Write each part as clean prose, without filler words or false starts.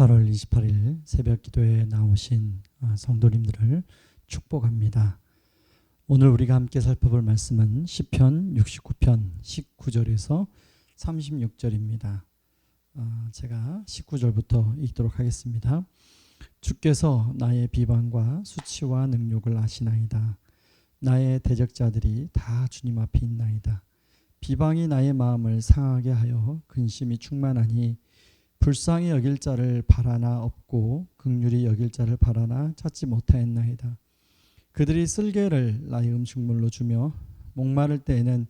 8월 28일 새벽 기도에 나오신 성도님들을 축복합니다. 오늘 우리가 함께 살펴볼 말씀은 시편 69편 19절에서 36절입니다. 제가 19절부터 읽도록 하겠습니다. 주께서 나의 비방과 수치와 능욕을 아시나이다. 나의 대적자들이 다 주님 앞에 있나이다. 비방이 나의 마음을 상하게 하여 근심이 충만하니 불쌍히 여길 자를 바라나 없고 긍휼히 여길 자를 바라나 찾지 못하였나이다. 그들이 쓸개를 나의 음식물로 주며 목마를 때에는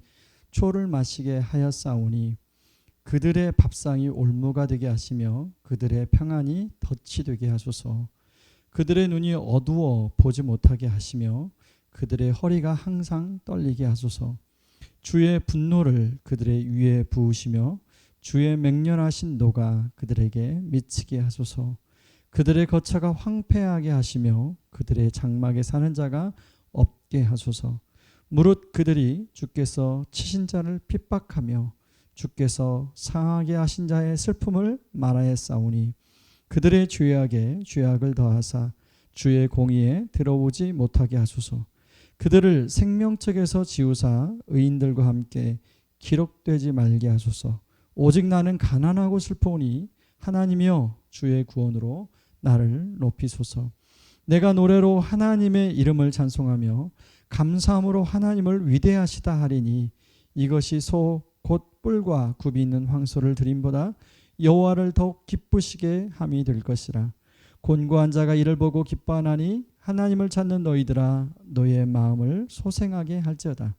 초를 마시게 하였사오니 그들의 밥상이 올무가 되게 하시며 그들의 평안이 덫이 되게 하소서. 그들의 눈이 어두워 보지 못하게 하시며 그들의 허리가 항상 떨리게 하소서. 주의 분노를 그들의 위에 부으시며 주의 맹렬하신 노가 그들에게 미치게 하소서. 그들의 거처가 황폐하게 하시며 그들의 장막에 사는 자가 없게 하소서. 무릇 그들이 주께서 치신 자를 핍박하며 주께서 상하게 하신 자의 슬픔을 말하였사오니 그들의 죄악에 죄악을 더하사 주의 공의에 들어오지 못하게 하소서. 그들을 생명책에서 지우사 의인들과 함께 기록되지 말게 하소서. 오직 나는 가난하고 슬퍼오니 하나님이여 주의 구원으로 나를 높이소서. 내가 노래로 하나님의 이름을 찬송하며 감사함으로 하나님을 위대하시다 하리니 이것이 소 곧 뿔과 굽이 있는 황소를 드림보다 여호와를 더욱 기쁘시게 함이 될 것이라. 곤고한 자가 이를 보고 기뻐하나니 하나님을 찾는 너희들아 너의 마음을 소생하게 할지어다.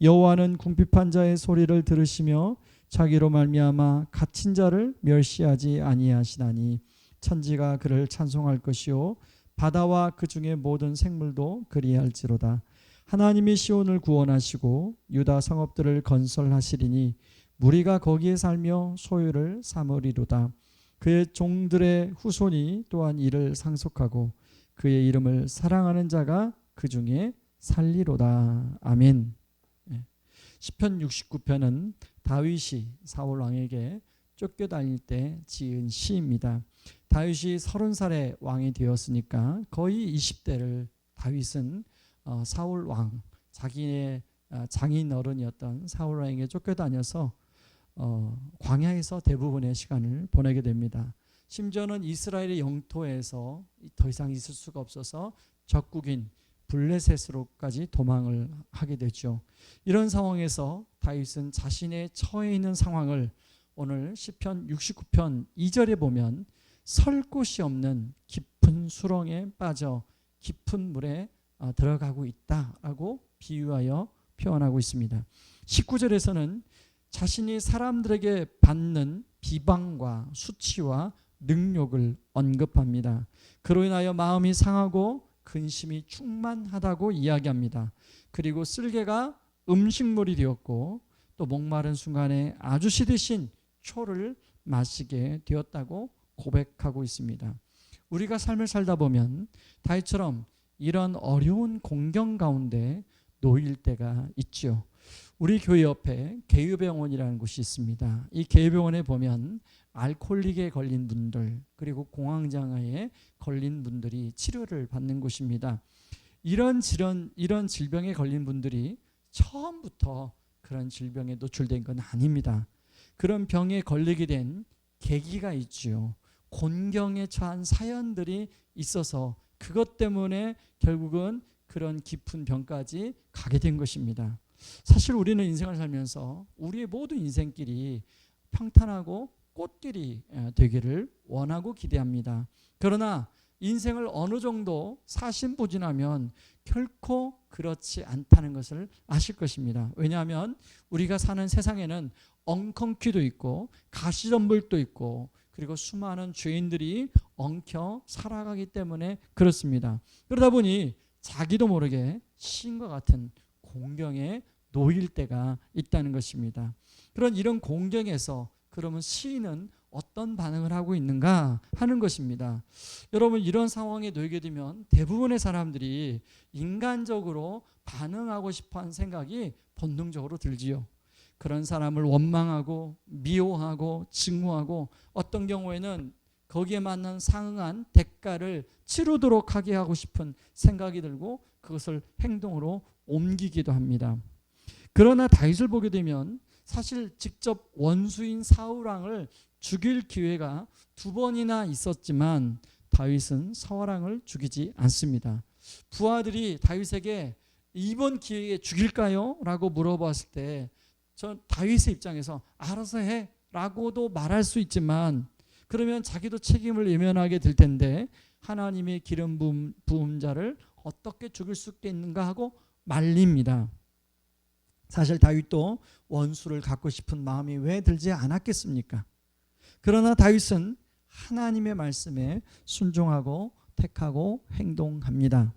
여호와는 궁핍한 자의 소리를 들으시며 자기로 말미암아 갇힌 자를 멸시하지 아니하시나니 천지가 그를 찬송할 것이요 바다와 그 중에 모든 생물도 그리할지로다. 하나님이 시온을 구원하시고 유다 성읍들을 건설하시리니 무리가 거기에 살며 소유를 삼으리로다. 그의 종들의 후손이 또한 이를 상속하고 그의 이름을 사랑하는 자가 그 중에 살리로다. 아멘. 시편 69편은 다윗이 사울 왕에게 쫓겨다닐 때 지은 시입니다. 다윗이 30살에 왕이 되었으니까 거의 20대를 다윗은 사울 왕, 자기의 장인 어른이었던 사울 왕에게 쫓겨다녀서 광야에서 대부분의 시간을 보내게 됩니다. 심지어는 이스라엘의 영토에서 더 이상 있을 수가 없어서 적국인 블레셋으로까지 도망을 하게 되죠. 이런 상황에서 다윗은 자신의 처해 있는 상황을 오늘 시편 69편 2절에 보면 설 곳이 없는 깊은 수렁에 빠져 깊은 물에 들어가고 있다라고 비유하여 표현하고 있습니다. 19절에서는 자신이 사람들에게 받는 비방과 수치와 능욕을 언급합니다. 그로 인하여 마음이 상하고 근심이 충만하다고 이야기합니다. 그리고 쓸개가 음식물이 되었고 또 목마른 순간에 아주 시드신 초를 마시게 되었다고 고백하고 있습니다. 우리가 삶을 살다 보면 다윗처럼 이런 어려운 공경 가운데 놓일 때가 있죠. 우리 교회 옆에 개유병원이라는 곳이 있습니다. 이 개유병원에 보면 알코올릭에 걸린 분들 그리고 공황장애에 걸린 분들이 치료를 받는 곳입니다. 이런 질병에 걸린 분들이 처음부터 그런 질병에 노출된 건 아닙니다. 그런 병에 걸리게 된 계기가 있지요. 곤경에 처한 사연들이 있어서 그것 때문에 결국은 그런 깊은 병까지 가게 된 것입니다. 사실 우리는 인생을 살면서 우리의 모든 인생길이 평탄하고 꽃길이 되기를 원하고 기대합니다. 그러나 인생을 어느 정도 사심부진하면 결코 그렇지 않다는 것을 아실 것입니다. 왜냐하면 우리가 사는 세상에는 엉겅퀴도 있고 가시덤불도 있고 그리고 수많은 죄인들이 엉켜 살아가기 때문에 그렇습니다. 그러다 보니 자기도 모르게 시인과 같은 공경에 놓일 때가 있다는 것입니다. 이런 공경에서 그러면 시인은 어떤 반응을 하고 있는가 하는 것입니다. 여러분 이런 상황에 놓이게 되면 대부분의 사람들이 인간적으로 반응하고 싶어하는 생각이 본능적으로 들지요. 그런 사람을 원망하고 미워하고 증오하고 어떤 경우에는 거기에 맞는 상응한 대가를 치르도록 하게 하고 싶은 생각이 들고 그것을 행동으로 옮기기도 합니다. 그러나 다윗을 보게 되면 사실 직접 원수인 사울왕을 죽일 기회가 2번이나 있었지만 다윗은 사울왕을 죽이지 않습니다. 부하들이 다윗에게 이번 기회에 죽일까요? 라고 물어봤을 때 저 다윗의 입장에서 알아서 해 라고도 말할 수 있지만 그러면 자기도 책임을 외면하게 될 텐데 하나님의 기름 부은 자를 어떻게 죽일 수 있겠는가 하고 말립니다. 사실 다윗도 원수를 갖고 싶은 마음이 왜 들지 않았겠습니까? 그러나 다윗은 하나님의 말씀에 순종하고 택하고 행동합니다.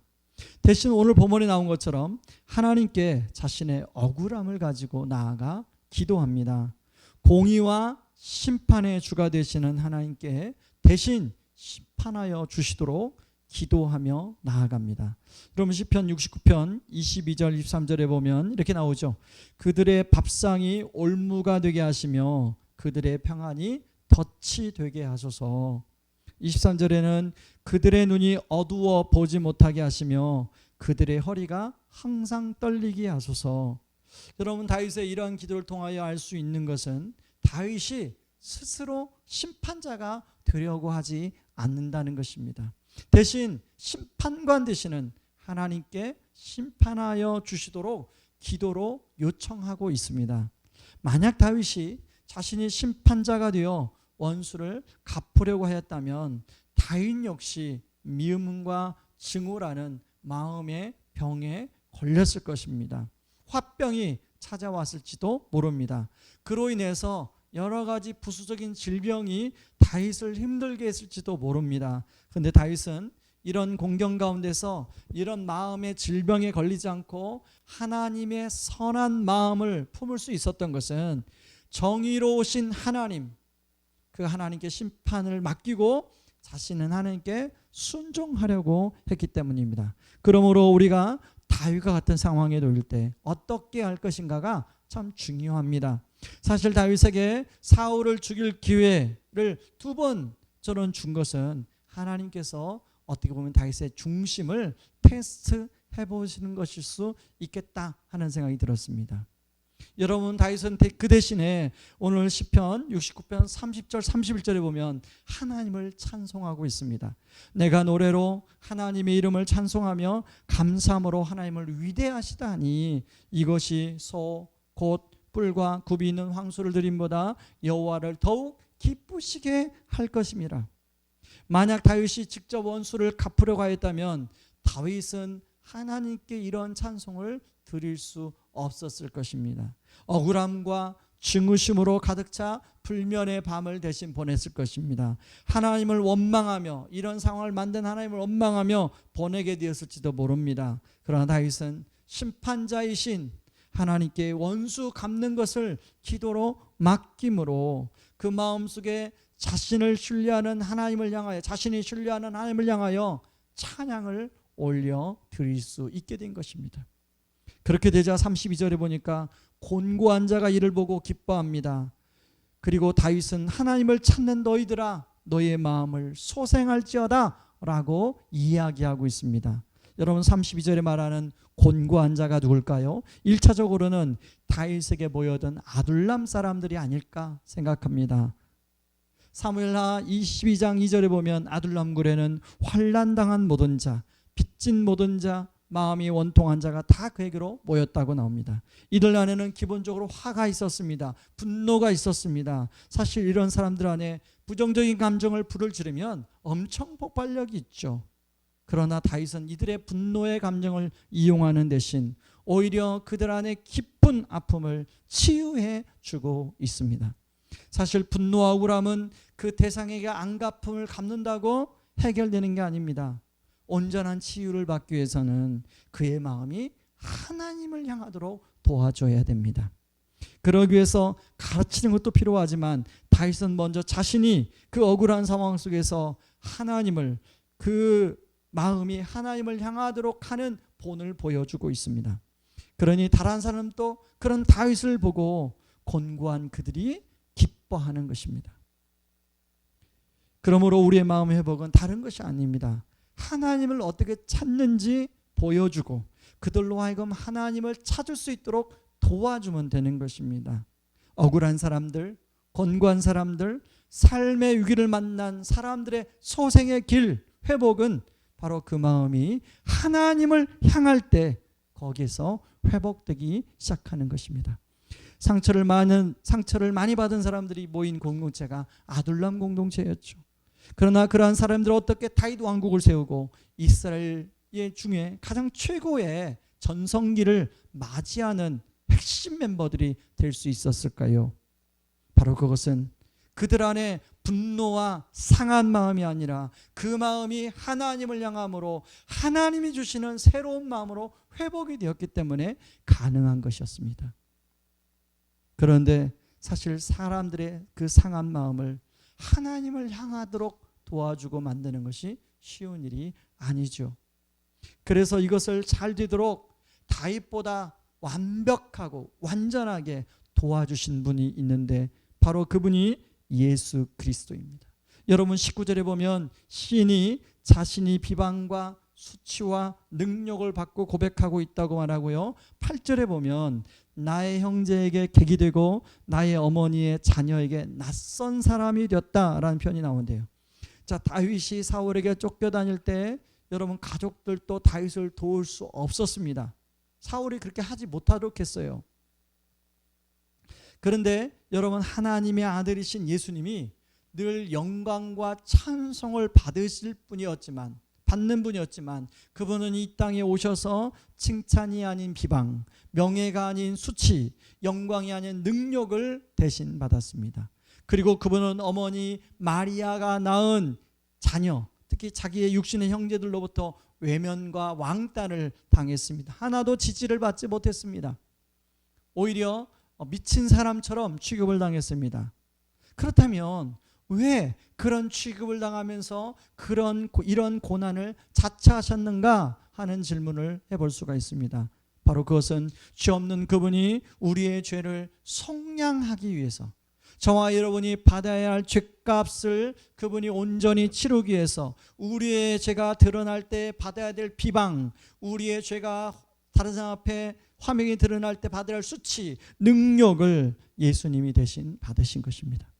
대신 오늘 본문에 나온 것처럼 하나님께 자신의 억울함을 가지고 나아가 기도합니다. 공의와 심판의 주가 되시는 하나님께 대신 심판하여 주시도록 기도하며 나아갑니다. 그러면 시편 69편 22절 23절에 보면 이렇게 나오죠. 그들의 밥상이 올무가 되게 하시며 그들의 평안이 덫이 되게 하소서. 23절에는 그들의 눈이 어두워 보지 못하게 하시며 그들의 허리가 항상 떨리게 하소서. 여러분 다윗의 이러한 기도를 통하여 알 수 있는 것은 다윗이 스스로 심판자가 되려고 하지 않는다는 것입니다. 대신 심판관 되시는 하나님께 심판하여 주시도록 기도로 요청하고 있습니다. 만약 다윗이 자신이 심판자가 되어 원수를 갚으려고 하였다면 다윗 역시 미움과 증오라는 마음의 병에 걸렸을 것입니다. 화병이 찾아왔을지도 모릅니다. 그로 인해서 여러 가지 부수적인 질병이 다윗을 힘들게 했을지도 모릅니다. 그런데 다윗은 이런 공경 가운데서 이런 마음의 질병에 걸리지 않고 하나님의 선한 마음을 품을 수 있었던 것은 정의로우신 하나님, 그 하나님께 심판을 맡기고 자신은 하나님께 순종하려고 했기 때문입니다. 그러므로 우리가 다윗과 같은 상황에 놓일 때 어떻게 할 것인가가 참 중요합니다. 사실 다윗에게 사울을 죽일 기회를 2번 저는 준 것은 하나님께서 어떻게 보면 다윗의 중심을 테스트해 보시는 것일 수 있겠다 하는 생각이 들었습니다. 여러분 다윗은 그 대신에 오늘 시편 69편 30절 31절에 보면 하나님을 찬송하고 있습니다. 내가 노래로 하나님의 이름을 찬송하며 감사함으로 하나님을 위대하시다 하니 이것이 소 곧 뿔과 굽이 있는 황소를 드림보다 여호와를 더욱 기쁘시게 할 것임이라. 만약 다윗이 직접 원수를 갚으려고 하였다면 다윗은 하나님께 이런 찬송을 드릴 수 없었을 것입니다. 억울함과 증오심으로 가득 차 불면의 밤을 대신 보냈을 것입니다. 하나님을 원망하며 이런 상황을 만든 하나님을 원망하며 보내게 되었을지도 모릅니다. 그러나 다윗은 심판자이신 하나님께 원수 갚는 것을 기도로 맡김으로 그 마음속에 자신을 신뢰하는 하나님을 향하여 자신이 신뢰하는 하나님을 향하여 찬양을 올려 드릴 수 있게 된 것입니다. 그렇게 되자 32절에 보니까 곤고한 자가 이를 보고 기뻐합니다. 그리고 다윗은 하나님을 찾는 너희들아 너의 마음을 소생할지어다 라고 이야기하고 있습니다. 여러분 32절에 말하는 곤고한 자가 누굴까요? 1차적으로는 다윗에게 모여든 아둘람 사람들이 아닐까 생각합니다. 사무엘하 22장 2절에 보면 아둘람 굴에는 환난당한 모든 자, 빚진 모든 자, 마음이 원통한 자가 다 그에게로 모였다고 나옵니다. 이들 안에는 기본적으로 화가 있었습니다. 분노가 있었습니다. 사실 이런 사람들 안에 부정적인 감정을 불을 지르면 엄청 폭발력이 있죠. 그러나 다윗은 이들의 분노의 감정을 이용하는 대신 오히려 그들 안에 깊은 아픔을 치유해 주고 있습니다. 사실 분노와 억울함은 그 대상에게 안갚음을 갚는다고 해결되는 게 아닙니다. 온전한 치유를 받기 위해서는 그의 마음이 하나님을 향하도록 도와줘야 됩니다. 그러기 위해서 가르치는 것도 필요하지만 다윗은 먼저 자신이 그 억울한 상황 속에서 하나님을 그 마음이 하나님을 향하도록 하는 본을 보여주고 있습니다. 그러니 다른 사람도 그런 다윗을 보고 곤고한 그들이 기뻐하는 것입니다. 그러므로 우리의 마음의 회복은 다른 것이 아닙니다. 하나님을 어떻게 찾는지 보여주고 그들로 하여금 하나님을 찾을 수 있도록 도와주면 되는 것입니다. 억울한 사람들, 곤고한 사람들, 삶의 위기를 만난 사람들의 소생의 길, 회복은 바로 그 마음이 하나님을 향할 때 거기서 회복되기 시작하는 것입니다. 상처를 많이 받은 사람들이 모인 공동체가 아둘람 공동체였죠. 그러나 그러한 사람들은 어떻게 다윗 왕국을 세우고 이스라엘 중에 가장 최고의 전성기를 맞이하는 핵심 멤버들이 될 수 있었을까요? 바로 그것은 그들 안에 분노와 상한 마음이 아니라 그 마음이 하나님을 향함으로 하나님이 주시는 새로운 마음으로 회복이 되었기 때문에 가능한 것이었습니다. 그런데 사실 사람들의 그 상한 마음을 하나님을 향하도록 도와주고 만드는 것이 쉬운 일이 아니죠. 그래서 이것을 잘 되도록 다윗보다 완벽하고 완전하게 도와주신 분이 있는데 바로 그분이 예수 그리스도입니다. 여러분 19절에 보면 시인이 자신이 비방과 수치와 능력을 받고 고백하고 있다고 말하고요. 8절에 보면 나의 형제에게 객이 되고 나의 어머니의 자녀에게 낯선 사람이 되었다라는 표현이 나오는데요. 자, 다윗이 사울에게 쫓겨다닐 때 여러분 가족들도 다윗을 도울 수 없었습니다. 사울이 그렇게 하지 못하도록 했어요. 그런데 여러분 하나님의 아들이신 예수님이 늘 영광과 찬송을 받는 분이었지만 그분은 이 땅에 오셔서 칭찬이 아닌 비방, 명예가 아닌 수치, 영광이 아닌 능력을 대신 받았습니다. 그리고 그분은 어머니 마리아가 낳은 자녀, 특히 자기의 육신의 형제들로부터 외면과 왕따를 당했습니다. 하나도 지지를 받지 못했습니다. 오히려 미친 사람처럼 취급을 당했습니다. 그렇다면 왜 그런 취급을 당하면서 이런 고난을 자처하셨는가 하는 질문을 해볼 수가 있습니다. 바로 그것은 죄 없는 그분이 우리의 죄를 속량하기 위해서, 저와 여러분이 받아야 할 죄값을 그분이 온전히 치르기 위해서, 우리의 죄가 드러날 때 받아야 될 비방, 우리의 죄가 다른 사람 앞에 화면이 드러날 때 받아야 할 수치, 능력을 예수님이 대신 받으신 것입니다.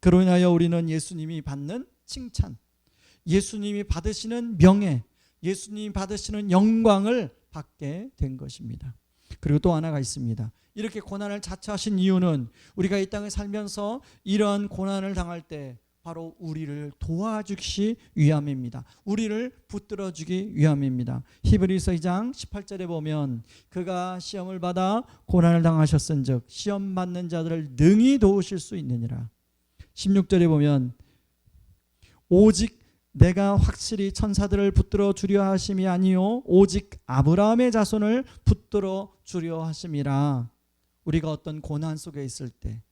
그로 인하여 우리는 예수님이 받는 칭찬, 예수님이 받으시는 명예, 예수님이 받으시는 영광을 받게 된 것입니다. 그리고 또 하나가 있습니다. 이렇게 고난을 자처하신 이유는 우리가 이 땅에 살면서 이러한 고난을 당할 때 바로 우리를 도와주기 위함입니다. 우리를 붙들어주기 위함입니다. 히브리서 2장 18절에 보면 그가 시험을 받아 고난을 당하셨은즉 시험 받는 자들을 능히 도우실 수 있느니라. 16절에 보면 오직 내가 확실히 천사들을 붙들어 주려 하심이 아니요 오직 아브라함의 자손을 붙들어 주려 하심이라. 우리가 어떤 고난 속에 있을 때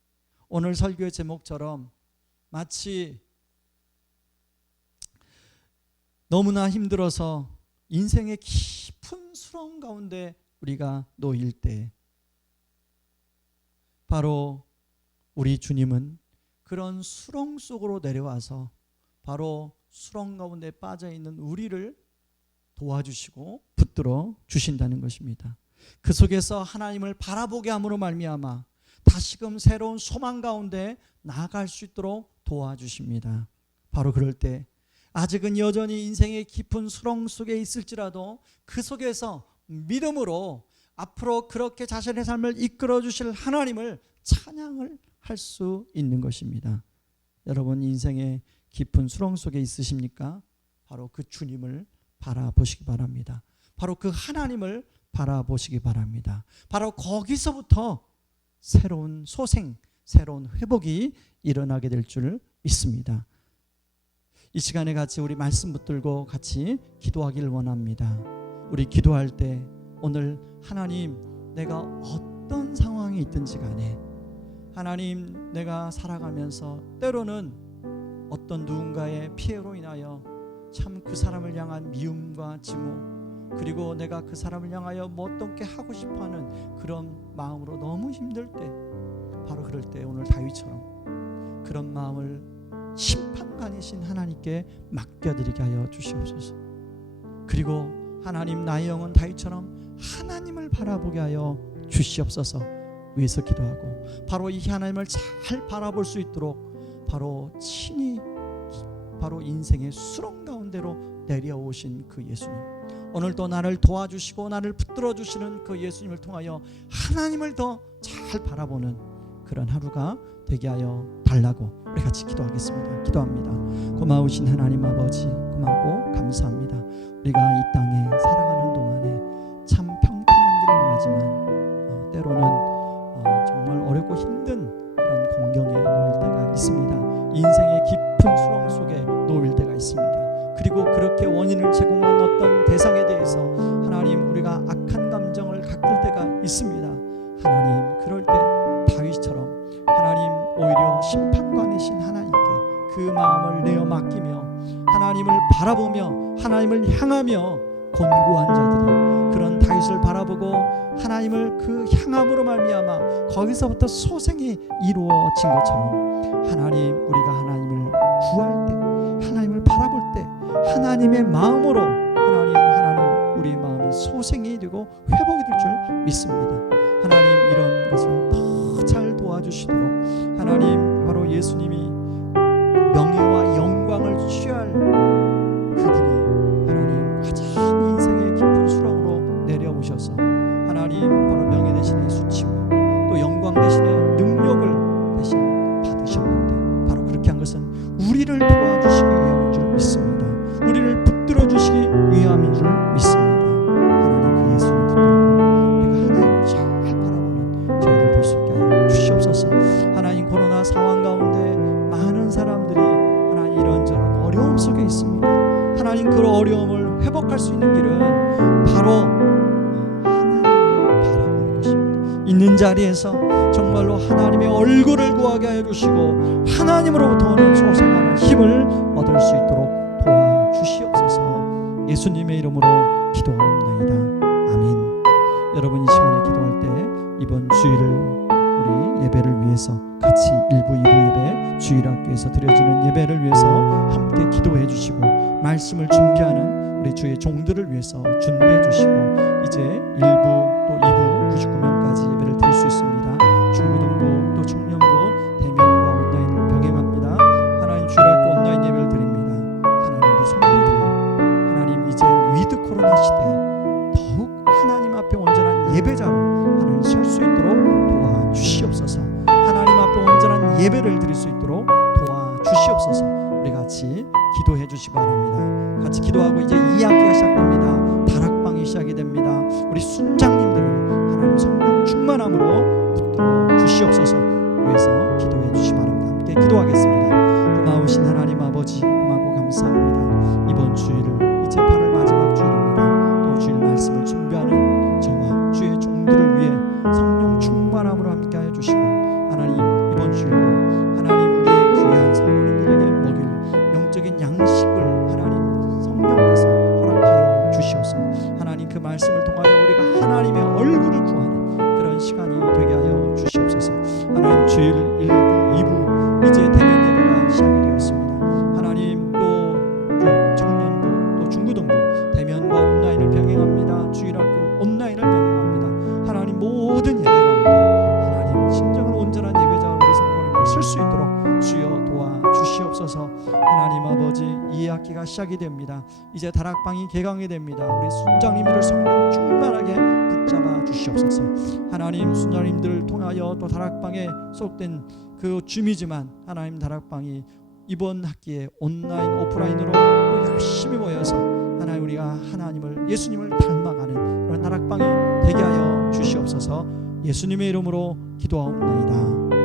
오늘 설교의 제목처럼 마치 너무나 힘들어서 인생의 깊은 수렁 가운데 우리가 놓일 때 바로 우리 주님은 그런 수렁 속으로 내려와서 바로 수렁 가운데 빠져있는 우리를 도와주시고 붙들어 주신다는 것입니다. 그 속에서 하나님을 바라보게 함으로 말미암아 다시금 새로운 소망 가운데 나아갈 수 있도록 도와주십니다. 바로 그럴 때 아직은 여전히 인생의 깊은 수렁 속에 있을지라도 그 속에서 믿음으로 앞으로 그렇게 자신의 삶을 이끌어 주실 하나님을 찬양을 할 수 있는 것입니다. 여러분 인생의 깊은 수렁 속에 있으십니까? 바로 그 주님을 바라보시기 바랍니다. 바로 그 하나님을 바라보시기 바랍니다. 바로 거기서부터 새로운 소생, 새로운 회복이 일어나게 될 줄 믿습니다. 이 시간에 같이 우리 말씀 붙들고 같이 기도하기를 원합니다. 우리 기도할 때 오늘 하나님, 내가 어떤 상황이 있든지 간에 하나님, 내가 살아가면서 때로는 어떤 누군가의 피해로 인하여 참 그 사람을 향한 미움과 증오, 그리고 내가 그 사람을 향하여 뭐 어떻게 하고 싶어하는 그런 마음으로 너무 힘들 때, 바로 그럴 때 오늘 다윗처럼 그런 마음을 심판관이신 하나님께 맡겨드리게 하여 주시옵소서. 그리고 하나님, 나의 영혼 다윗처럼 하나님을 바라보게 하여 주시옵소서. 위에서 기도하고 바로 이 하나님을 잘 바라볼 수 있도록 바로 친히 바로 인생의 수렁 가운데로 내려오신 그 예수님, 오늘도 나를 도와주시고 나를 붙들어 주시는 그 예수님을 통하여 하나님을 더 잘 바라보는 그런 하루가 되게 하여 달라고 우리 같이 기도하겠습니다. 기도합니다. 고마우신 하나님 아버지, 고맙고 감사합니다. 우리가 이 땅에 살아가는 동안에 참 평탄한 길을 원하지만 때로는 정말 어렵고 힘든 그런 공경에 놓일 때가 있습니다. 인생의 깊은 수렁 속에 놓일 때가 있습니다. 그리고 그렇게 원인을 제공한 어떤 대상에 대해서 하나님, 우리가 악한 감정을 갖을 때가 있습니다. 하나님, 그럴 때 다윗처럼 하나님, 오히려 심판관이신 하나님께 그 마음을 내어 맡기며 하나님을 바라보며 하나님을 향하며 곤고한 자들이 그런 다윗을 바라보고 하나님을 그 향함으로 말미암아 거기서부터 소생이 이루어진 것처럼 하나님, 우리가 하나님을 구할 때, 하나님을 바라볼 때 하나님의 마음으로 하나님 우리의 마음이 소생이 되고 회복이 될 줄 믿습니다. 하나님, 이런 것을 더 잘 도와주시도록 하나님, 바로 예수님이 명예와 영광을 취할 그분이 하나님 가장 인생의 깊은 수렁으로 내려오셔서 하나님, 바로 명예 대신에 수치와 또 영광 대신에 능력을 대신 받으셨는데 바로 그렇게 한 것은 우리를 도와주시기 위함인 줄 믿습니다. 우리를 붙들어 주시기 위함인 줄 믿습니다. 하나님, 그 예수님 붙들고 우리가 하나님을 잘 바라보는 저희들 될 수 있게 하여 주시옵소서. 하나님, 코로나 상황 가운데 많은 사람들이 하나님 이런저런 어려움 속에 있습니다. 하나님, 그 어려움을 회복할 수 있는 길은 바로 하나님을 바라보는 것입니다. 있는 자리에서 정말로 하나님의 얼굴을 구하게 하여 주시고 하나님으로부터 오는 소생하는 힘을 얻을 수 있도록 도와주시옵소서. 예수님의 이름으로 기도하옵나이다. 아멘. 여러분, 이 시간에 기도할 때 이번 주일을 우리 예배를 위해서 같이 1부, 2부 예배, 주일학교에서 드려지는 예배를 위해서 함께 기도해 주시고 말씀을 준비하는 우리 주의 종들을 위해서 준비해 주시고 이제 1부 또 2부 99명까지 예배를 드릴 수 있습니다. 중고등부 또 청년부 대면과 온라인을 병행합니다. 하나님, 주일학교 온라인 예배를 드립니다. 하나님, 우리 성도들이 하나님 이제 위드 코로나 시대에 더욱 하나님 앞에 온전한 예배자로 하나님 설 수 있도록 도와주시옵소서. 하나님 앞에 온전한 예배를 드릴 수 있도록 도와주시옵소서. 우리 같이 기도해 주시기 바랍니다. 같이 기도하고 이제 2학기가 시작됩니다. 다락방이 시작이 됩니다. 우리 순장님들을 하나님 성령 충만함으로 붙들어 주시옵소서. 위해서 기도해 주시기 바랍니다. 함께 기도하겠습니다. 고마우신 하나님 아버지, 고맙고 감사합니다. 이번 주일을 이제 8월 마지막 주일입니다. 또 주일 말씀을 준비하는 저와 주의 종들을 위해 성령 충만함으로 함께 하여 주시고 하나님, 이번 주일도 하나님 우리의 귀한 성도님들에게 먹일 영적인 양식을 하나님 성령께서 허락하여 주시옵소서. 하나님, 그 말씀을 통하여 우리가 하나님의 얼굴을 구하는 그런 시간이 되게 하여 주시옵소서. 하나님, 주일 1부, 2부 이제 대면 예배가 시작이 되었습니다. 하나님, 또 청년부 또 중고등부 대면과 온라인을 병행합니다. 주일학교 온라인을 병행합니다. 하나님, 모든 예배 가운데 하나님 진정한 온전한 예배자로 우리 성도님들 쓸 수 있도록 주여 도와주시옵소서. 하나님 아버지, 2학기가 시작이 됩니다. 이제 다락방이 개강이 됩니다. 우리 순장님들을 성령 충만하게 붙잡아 주시옵소서. 하나님, 순장님들을 통하여 또 다락방에 속된 그 줌이지만 하나님, 다락방이 이번 학기에 온라인 오프라인으로 또 열심히 모여서 하나님 우리가 하나님을 예수님을 닮아가는 그런 다락방이 되게 하여 주시옵소서. 예수님의 이름으로 기도하옵나이다.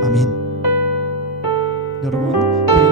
아멘. 여러분, 그